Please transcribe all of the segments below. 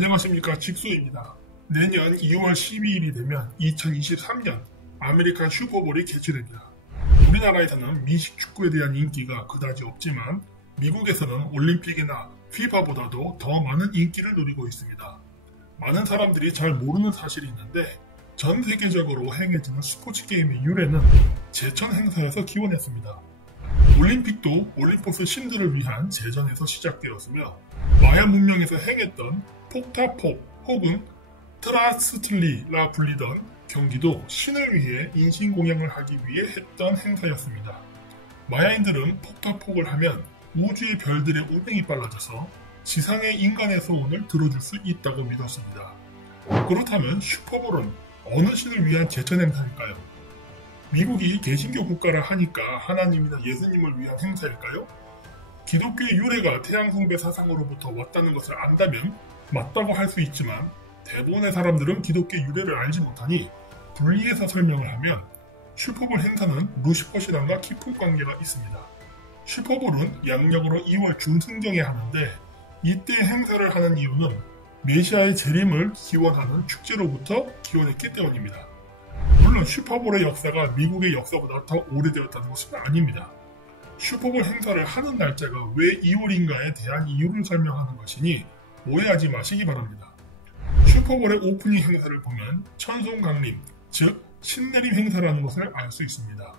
안녕하십니까, 직수입니다. 내년 2월 12일이 되면 2023년 아메리칸 슈퍼볼이 개최됩니다. 우리나라에서는 미식 축구에 대한 인기가 그다지 없지만 미국에서는 올림픽이나 피파보다도 더 많은 인기를 누리고 있습니다. 많은 사람들이 잘 모르는 사실이 있는데 전 세계적으로 행해지는 스포츠 게임의 유래는 제천 행사에서 기원했습니다. 올림픽도 올림포스 신들을 위한 제전에서 시작되었으며 마야 문명에서 행했던 폭타폭 혹은 트라스틸리라 불리던 경기도 신을 위해 인신공양을 하기 위해 했던 행사였습니다. 마야인들은 폭타폭을 하면 우주의 별들의 운행이 빨라져서 지상의 인간의 소원을 들어줄 수 있다고 믿었습니다. 그렇다면 슈퍼볼은 어느 신을 위한 제천 행사일까요? 미국이 개신교 국가라 하니까 하나님이나 예수님을 위한 행사일까요? 기독교의 유래가 태양숭배 사상으로부터 왔다는 것을 안다면 맞다고 할 수 있지만 대부분의 사람들은 기독교의 유래를 알지 못하니 분리해서 설명을 하면 슈퍼볼 행사는 루시퍼 신앙과 깊은 관계가 있습니다. 슈퍼볼은 양력으로 2월 중순경에 하는데 이때 행사를 하는 이유는 메시아의 재림을 기원하는 축제로부터 기원했기 때문입니다. 물론 슈퍼볼의 역사가 미국의 역사보다 더 오래되었다는 것은 아닙니다. 슈퍼볼 행사를 하는 날짜가 왜 2월인가에 대한 이유를 설명하는 것이니 오해하지 마시기 바랍니다. 슈퍼볼의 오프닝 행사를 보면 천송강림, 즉 신내림 행사라는 것을 알 수 있습니다.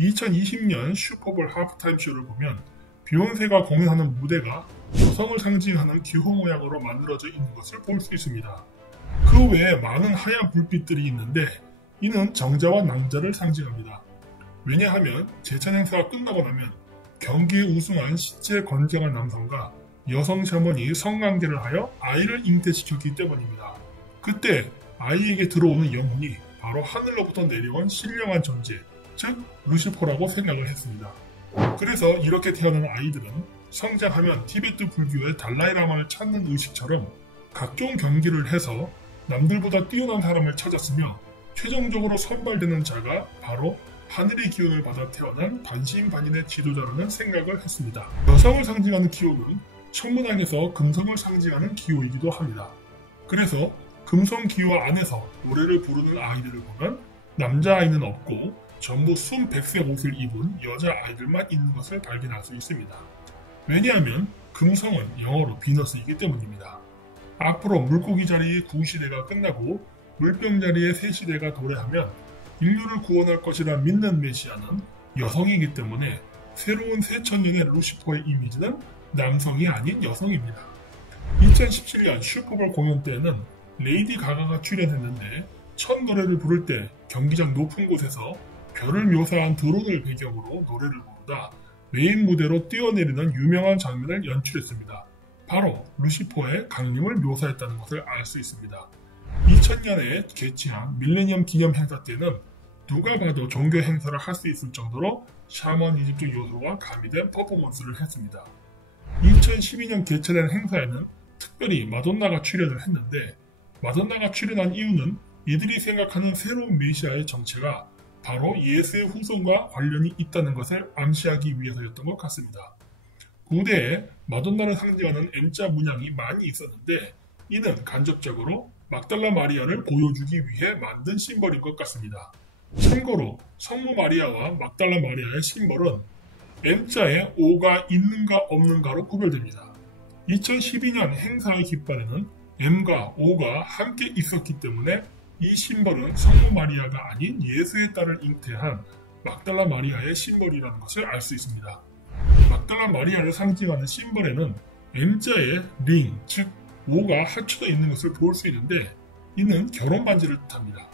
2020년 슈퍼볼 하프타임 쇼를 보면 비욘세가 공연하는 무대가 여성을 상징하는 기호 모양으로 만들어져 있는 것을 볼 수 있습니다. 그 외에 많은 하얀 불빛들이 있는데 이는 정자와 낭자를 상징합니다. 왜냐하면 제천 행사가 끝나고 나면 경기에 우승한 신체 건장한 남성과 여성 샤먼이 성관계를 하여 아이를 잉태시켰기 때문입니다. 그때 아이에게 들어오는 영혼이 바로 하늘로부터 내려온 신령한 존재, 즉 루시퍼라고 생각을 했습니다. 그래서 이렇게 태어난 아이들은 성장하면 티베트 불교의 달라이라마를 찾는 의식처럼 각종 경기를 해서 남들보다 뛰어난 사람을 찾았으며 최종적으로 선발되는 자가 바로 하늘의 기운을 받아 태어난 반신반인의 지도자라는 생각을 했습니다. 여성을 상징하는 기호는 천문학에서 금성을 상징하는 기호이기도 합니다. 그래서 금성 기호 안에서 노래를 부르는 아이들을 보면 남자아이는 없고 전부 순백색 옷을 입은 여자아이들만 있는 것을 발견할 수 있습니다. 왜냐하면 금성은 영어로 비너스이기 때문입니다. 앞으로 물고기 자리의 구시대가 끝나고 물병 자리의 새시대가 도래하면 인류를 구원할 것이라 믿는 메시아는 여성이기 때문에 새로운 새천년의 루시퍼의 이미지는 남성이 아닌 여성입니다. 2017년 슈퍼볼 공연 때에는 레이디 가가가 출연했는데 첫 노래를 부를 때 경기장 높은 곳에서 별을 묘사한 드론을 배경으로 노래를 부르다 메인 무대로 뛰어내리는 유명한 장면을 연출했습니다. 바로 루시퍼의 강림을 묘사했다는 것을 알 수 있습니다. 2000년에 개최한 밀레니엄 기념 행사 때는 누가 봐도 종교 행사를 할 수 있을 정도로 샤머니즘적 요소가 가미된 퍼포먼스를 했습니다. 2012년 개최된 행사에는 특별히 마돈나가 출연을 했는데 마돈나가 출연한 이유는 이들이 생각하는 새로운 메시아의 정체가 바로 예수의 후손과 관련이 있다는 것을 암시하기 위해서였던 것 같습니다. 무대에 마돈나를 상징하는 M자 문양이 많이 있었는데 이는 간접적으로 막달라 마리아를 보여주기 위해 만든 심벌인 것 같습니다. 참고로 성모 마리아와 막달라 마리아의 심벌은 M자에 O가 있는가 없는가로 구별됩니다. 2012년 행사의 깃발에는 M과 O가 함께 있었기 때문에 이 심벌은 성모 마리아가 아닌 예수의 딸을 잉태한 막달라 마리아의 심벌이라는 것을 알 수 있습니다. 막달라 마리아를 상징하는 심벌에는 M자의 링, 즉 O가 합쳐져 있는 것을 볼 수 있는데 이는 결혼 반지를 뜻합니다.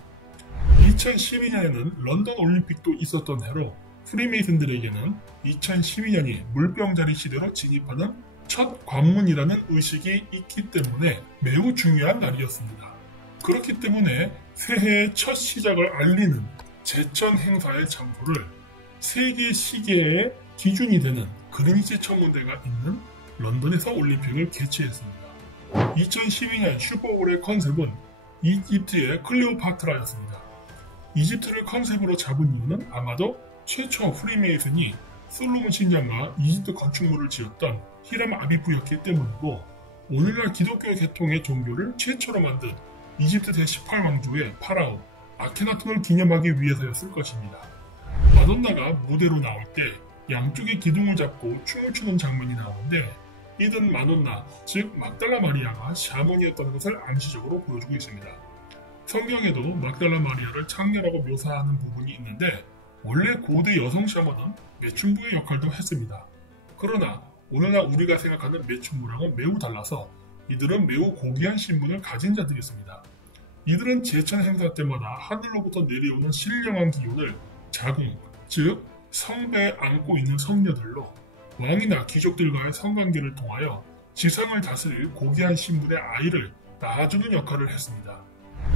2012년에는 런던 올림픽도 있었던 해로 프리메이슨들에게는 2012년이 물병자리 시대로 진입하는 첫 관문이라는 의식이 있기 때문에 매우 중요한 날이었습니다. 그렇기 때문에 새해의 첫 시작을 알리는 제천 행사의 장소를 세계 시계의 기준이 되는 그리니치 천문대가 있는 런던에서 올림픽을 개최했습니다. 2012년 슈퍼볼의 컨셉은 이집트의 클레오파트라였습니다. 이집트를 컨셉으로 잡은 이유는 아마도 최초 프리메이슨이 솔로몬 신장과 이집트 건축물을 지었던 히람 아비프였기 때문이고 오늘날 기독교 계통의 종교를 최초로 만든 이집트 제18왕조의 파라오 아케나톤을 기념하기 위해서였을 것입니다. 마돈나가 무대로 나올 때 양쪽의 기둥을 잡고 춤을 추는 장면이 나오는데 이든 마돈나, 즉 막달라 마리아가 샤먼이었다는 것을 암시적으로 보여주고 있습니다. 성경에도 막달라 마리아를 창녀라고 묘사하는 부분이 있는데 원래 고대 여성 샤먼은 매춘부의 역할도 했습니다. 그러나 오늘날 우리가 생각하는 매춘부랑은 매우 달라서 이들은 매우 고귀한 신분을 가진 자들이었습니다. 이들은 제천 행사 때마다 하늘로부터 내려오는 신령한 기운을 자궁, 즉 성배에 안고 있는 성녀들로 왕이나 귀족들과의 성관계를 통하여 지상을 다스릴 고귀한 신분의 아이를 낳아주는 역할을 했습니다.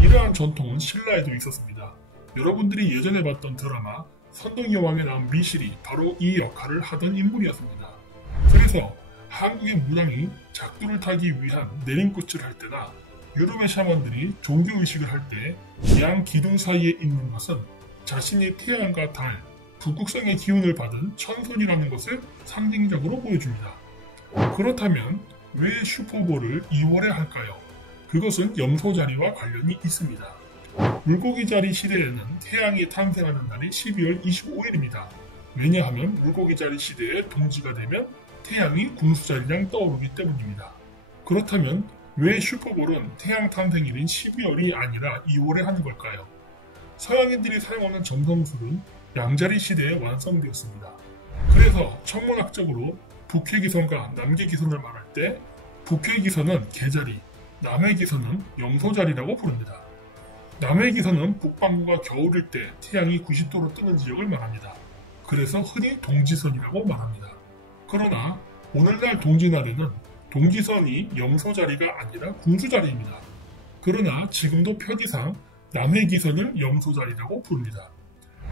이러한 전통은 신라에도 있었습니다. 여러분들이 예전에 봤던 드라마 선동여왕에 나온 미실이 바로 이 역할을 하던 인물이었습니다. 그래서 한국의 무당이 작두를 타기 위한 내림꽃을 할 때나 유럽의 샤먼들이 종교의식을 할 때 양 기둥 사이에 있는 것은 자신이 태양과 달, 북극성의 기운을 받은 천손이라는 것을 상징적으로 보여줍니다. 그렇다면 왜 슈퍼볼을 2월에 할까요? 그것은 염소자리와 관련이 있습니다. 물고기자리 시대에는 태양이 탄생하는 날이 12월 25일입니다. 왜냐하면 물고기자리 시대의 동지가 되면 태양이 궁수자리랑 떠오르기 때문입니다. 그렇다면 왜 슈퍼볼은 태양 탄생일인 12월이 아니라 2월에 하는 걸까요? 서양인들이 사용하는 점성술은 양자리 시대에 완성되었습니다. 그래서 천문학적으로 북해기선과 남계기선을 말할 때 북해기선은 개자리, 남해기선은 염소자리라고 부릅니다. 남해기선은 북반구가 겨울일 때 태양이 90도로 뜨는 지역을 말합니다. 그래서 흔히 동지선이라고 말합니다. 그러나 오늘날 동지날에는 동지선이 염소자리가 아니라 궁수자리입니다. 그러나 지금도 편의상 남해기선을 염소자리라고 부릅니다.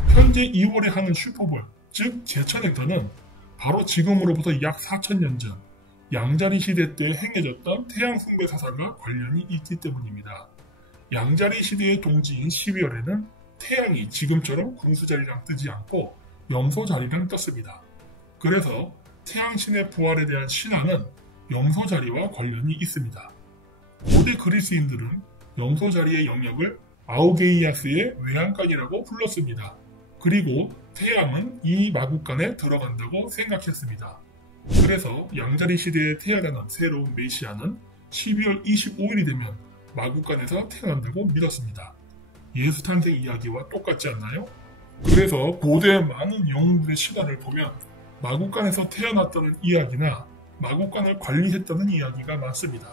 현재 2월에 하는 슈퍼볼, 즉 제천행사는 바로 지금으로부터 약 4000년 전 양자리 시대 때 행해졌던 태양 숭배 사상과 관련이 있기 때문입니다. 양자리 시대의 동지인 12월에는 태양이 지금처럼 궁수자리랑 뜨지 않고 염소자리랑 떴습니다. 그래서 태양신의 부활에 대한 신화는 염소자리와 관련이 있습니다. 고대 그리스인들은 염소자리의 영역을 아우게이아스의 외양간이라고 불렀습니다. 그리고 태양은 이 마국간에 들어간다고 생각했습니다. 그래서 양자리 시대에 태어나는 새로운 메시아는 12월 25일이 되면 마국간에서 태어난다고 믿었습니다. 예수 탄생 이야기와 똑같지 않나요? 그래서 고대의 많은 영웅들의 신화를 보면 마국간에서 태어났다는 이야기나 마국간을 관리했다는 이야기가 많습니다.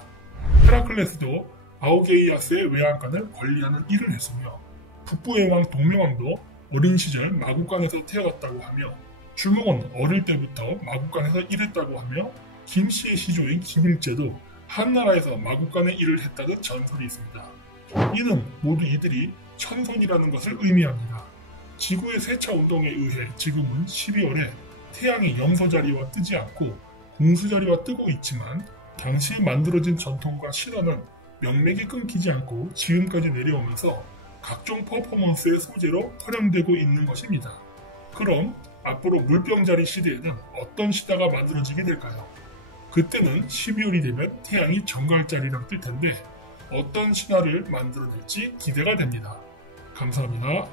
헤라클레스도 아우게이아스의 외양간을 관리하는 일을 했으며 북부의 왕 동명왕도 어린 시절 마국간에서 태어났다고 하며 주몽은 어릴 때부터 마국간에서 일했다고 하며 김씨의 시조인 김일제도 한나라에서 마국간의 일을 했다는 전설이 있습니다. 이는 모두 이들이 천손이라는 것을 의미합니다. 지구의 세차 운동에 의해 지금은 12월에 태양이 염소자리와 뜨지 않고 궁수자리와 뜨고 있지만 당시에 만들어진 전통과 신화는 명맥이 끊기지 않고 지금까지 내려오면서 각종 퍼포먼스의 소재로 활용되고 있는 것입니다. 그럼 앞으로 물병자리 시대에는 어떤 신화가 만들어지게 될까요? 그때는 12월이 되면 태양이 정갈자리랑 뜰 텐데 어떤 신화를 만들어낼지 기대가 됩니다. 감사합니다.